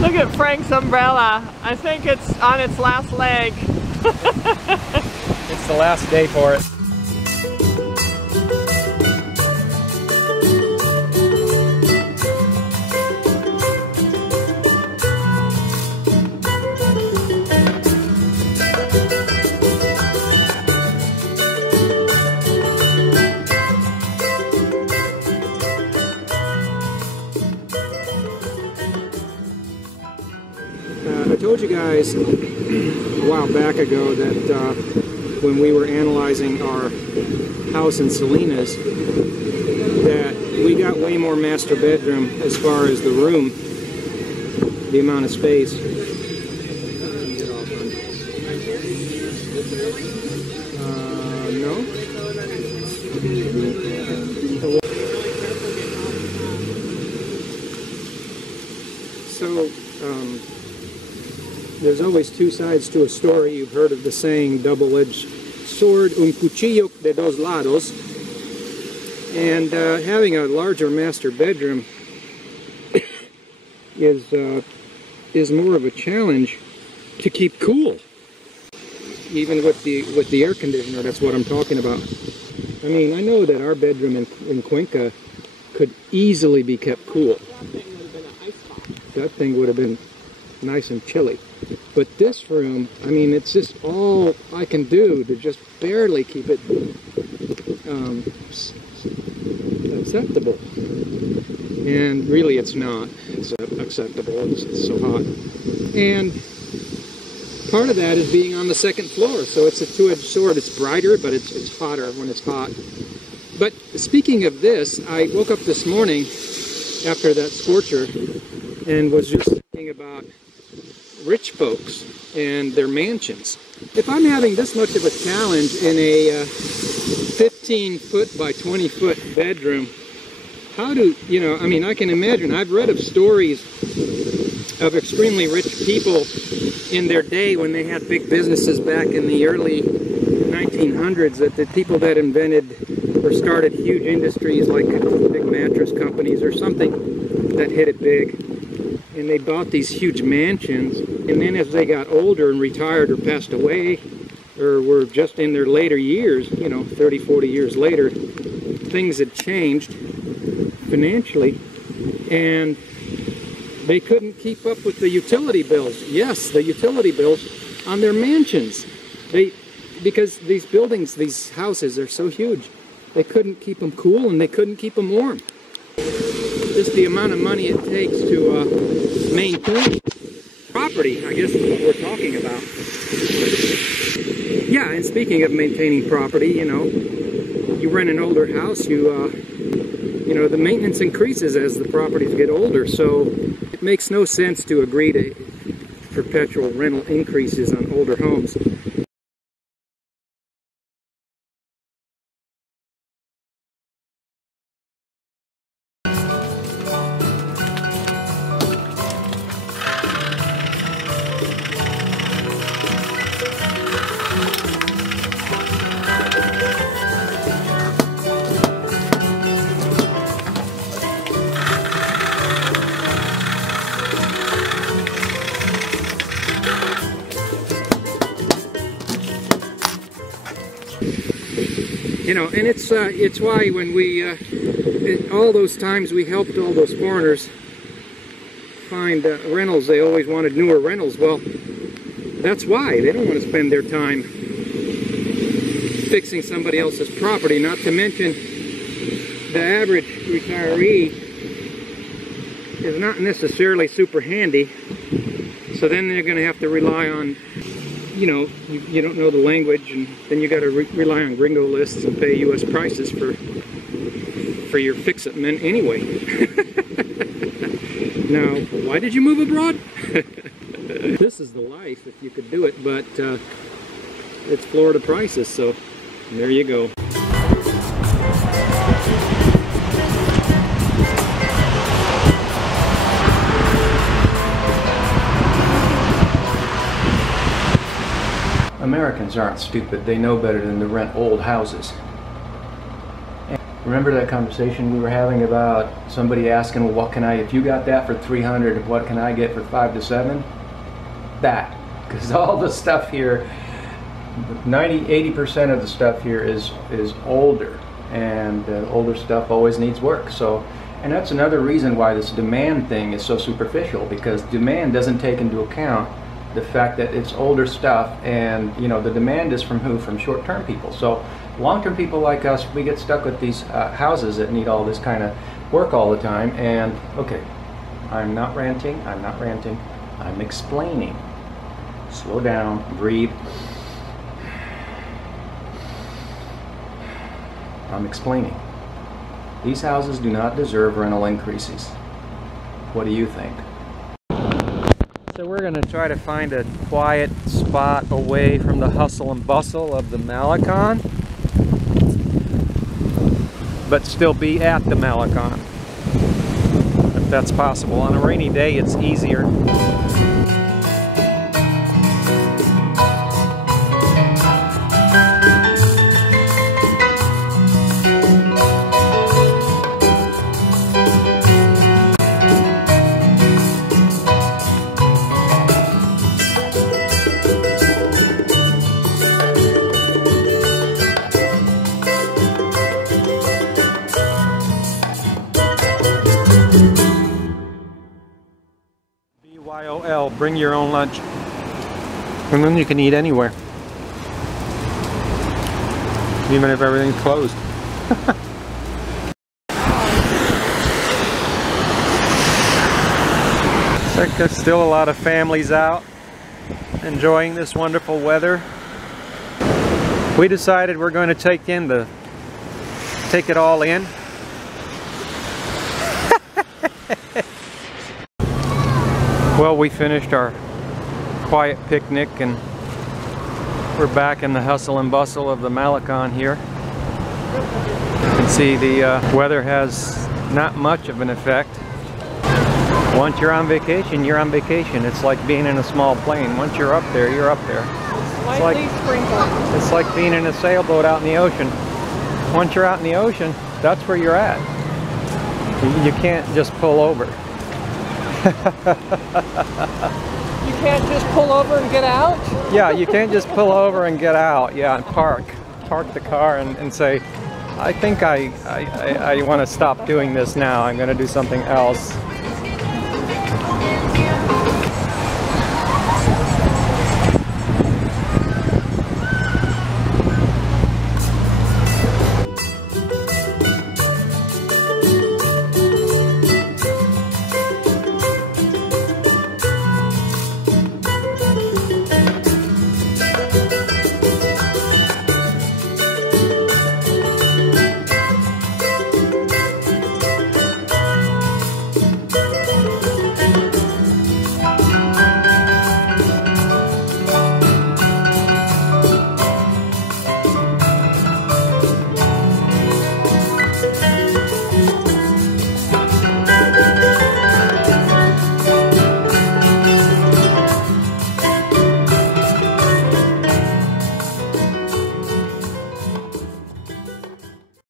Look at Frank's umbrella. I think it's on its last leg. It's the last day for it. I told you guys a while back ago that when we were analyzing our house in Salinas, that we got way more master bedroom as far as the room, the amount of space. No? So, there's always two sides to a story. You've heard of the saying, double-edged sword, un cuchillo de dos lados. And having a larger master bedroom is more of a challenge to keep cool. Even with the air conditioner, that's what I'm talking about. I mean, I know that our bedroom in Cuenca could easily be kept cool. That thing would have been nice and chilly. But this room, I mean, it's just all I can do to just barely keep it acceptable. And really it's not. It's acceptable. It's so hot. And part of that is being on the second floor. So it's a two-edged sword. It's brighter, but it's hotter when it's hot. But speaking of this, I woke up this morning after that scorcher and was just thinking about rich folks and their mansions. If I'm having this much of a challenge in a 15-foot by 20-foot bedroom, how do, you know, I mean, I can imagine, I've read of stories of extremely rich people in their day when they had big businesses back in the early 1900s, that the people that invented or started huge industries like big mattress companies or something that hit it big, and they bought these huge mansions, and then as they got older and retired or passed away or were just in their later years, you know, 30, 40 years later, things had changed financially and they couldn't keep up with the utility bills. Yes, the utility bills on their mansions. Because these buildings, these houses are so huge, they couldn't keep them cool and they couldn't keep them warm. Just the amount of money it takes to maintain property, I guess, is what we're talking about. Yeah, and speaking of maintaining property, you know, you rent an older house, you know, the maintenance increases as the properties get older, so it makes no sense to agree to perpetual rental increases on older homes. You know, and it's why when we, all those times we helped all those foreigners find rentals, they always wanted newer rentals. Well, that's why. They don't want to spend their time fixing somebody else's property, not to mention the average retiree is not necessarily super handy, so then they're going to have to rely on, you know, you don't know the language, and then you got to rely on gringo lists and pay U.S. prices for your fix-it men anyway. Now, why did you move abroad? This is the life if you could do it, but it's Florida prices, so there you go. Americans aren't stupid. They know better than to rent old houses. And Remember that conversation we were having about somebody asking, well, what can I, if you got that for 300, what can I get for 5 to 7? That, because all the stuff here, 80% of the stuff here is older, and older stuff always needs work. So, and that's another reason why this demand thing is so superficial, because demand doesn't take into account the fact that it's older stuff, and you know, the demand is from who? From short-term people. So long-term people like us, we get stuck with these houses that need all this kind of work all the time. And okay, I'm not ranting, I'm explaining. Slow down, breathe. I'm explaining. These houses do not deserve rental increases. What do you think? So we're going to try to find a quiet spot away from the hustle and bustle of the Malecon, but still be at the Malecon, if that's possible. On a rainy day, it's easier. BYOL, bring your own lunch. And then you can eat anywhere, even if everything's closed. Looks like there's still a lot of families out enjoying this wonderful weather. We decided we're going to take it all in. Well, we finished our quiet picnic and we're back in the hustle and bustle of the Malecon here. You can see the weather has not much of an effect. Once you're on vacation, you're on vacation. It's like being in a small plane. Once you're up there, you're up there. It's like being in a sailboat out in the ocean. Once you're out in the ocean, that's where you're at. You can't just pull over. You can't just pull over and get out? Yeah, you can't just pull over and get out. Yeah, and park the car and say, I think I want to stop doing this now. I'm going to do something else.